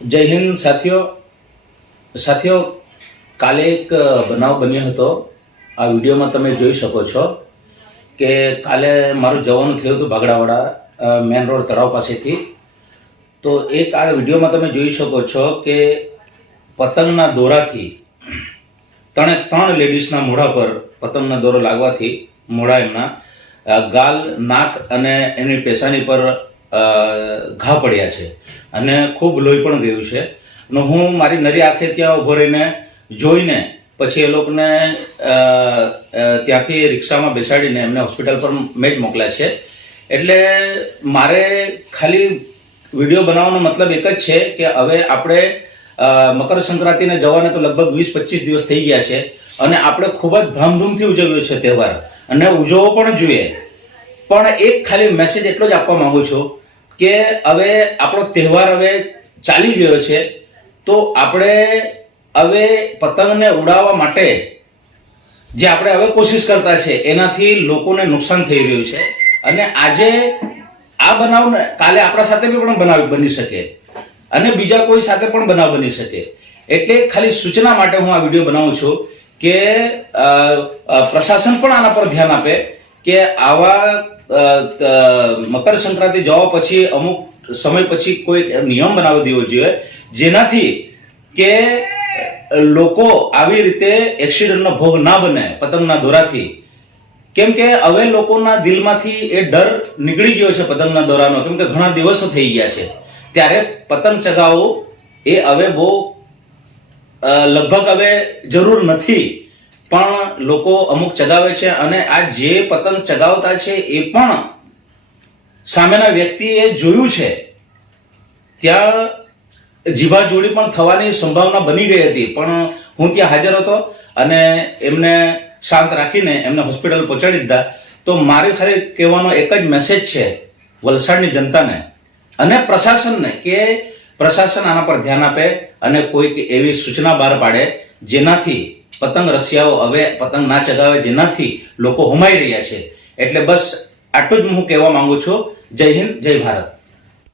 જય હિન્દ સાથીઓ કાલે એક બનાવ બન્યો હતો। આ વિડીયોમાં તમે જોઈ શકો છો કે કાલે મારું જવાનું થયું હતું ભાગડાવાડા મેન રોડ તળાવ પાસેથી। તો એક આ વિડીયોમાં તમે જોઈ શકો છો કે પતંગના દોરાથી ત્રણ લેડીઝના મોઢા પર પતંગના દોરો લાગવાથી મોઢા એમના ગાલ, નાક અને એની પેશાની પર ઘા પડ્યા છે અને ખૂબ લોહી પણ ગયું છે। અને હું મારી નરી આંખે ત્યાં ઊભો રહીને જોઈને પછી એ લોકોને ત્યાંથી રિક્ષામાં બેસાડીને એમને હોસ્પિટલ પર મેં જ મોકલ્યા છે। એટલે મારે ખાલી વિડીયો બનાવવાનો મતલબ એક જ છે કે હવે આપણે મકર સંક્રાંતિને જવાને તો લગભગ 20-25 દિવસ થઈ ગયા છે અને આપણે ખૂબ જ ધામધૂમથી ઉજવ્યો છે તહેવાર અને ઉજવવો પણ જોઈએ। પણ એક ખાલી મેસેજ એટલો જ આપવા માંગુ છું કે હવે આપણો તહેવાર હવે ચાલી ગયો છે, તો આપણે હવે પતંગને ઉડાવવા માટે જે આપણે હવે કોશિશ કરતા છે એનાથી લોકોને નુકસાન થઈ રહ્યું છે અને આજે આ બનાવ કાલે આપણા સાથે પણ બનાવ બની શકે અને બીજા કોઈ સાથે પણ બનાવ બની શકે। એટલે ખાલી સૂચના માટે હું આ વિડીયો બનાવું છું કે પ્રશાસન પણ આના પર ધ્યાન આપે કે આવા મકર સંક્રાંતિ જવા પછી અમુક સમય પછી કોઈ નિયમ બનાવી દેવો જોઈએ જેનાથી કે લોકો આવી રીતે એક્સિડન્ટનો ભોગ ના બને પતંગના દોરાથી। કેમ કે હવે લોકોના દિલમાંથી એ ડર નીકળી ગયો છે પતંગના દોરાનો, કેમ કે ઘણા દિવસો થઈ ગયા છે। ત્યારે પતંગ ચગાવવો એ હવે બહુ લગભગ હવે જરૂર નથી, પણ લોકો અમુક ચગાવે છે અને આ જે પતંગ ચગાવતા છે એ પણ સામેના વ્યક્તિએ જોયું છે। ત્યાં જીભાજોડી પણ થવાની સંભાવના બની ગઈ હતી, પણ હું ત્યાં હાજર હતો અને એમને શાંત રાખીને એમને હોસ્પિટલ પહોંચાડી દીધા। તો મારે ખાલી કહેવાનો એક જ મેસેજ છે વલસાડની જનતાને અને પ્રશાસનને કે પ્રશાસન આના પર ધ્યાન આપે અને કોઈક એવી સૂચના બહાર પાડે જેનાથી પતંગ રસિયાઓ હવે પતંગ ના ચગાવે, જેનાથી લોકો હોમાઈ રહ્યા છે। એટલે બસ આટલું જ હું કહેવા માંગુ છું। જય હિન્દ, જય ભારત।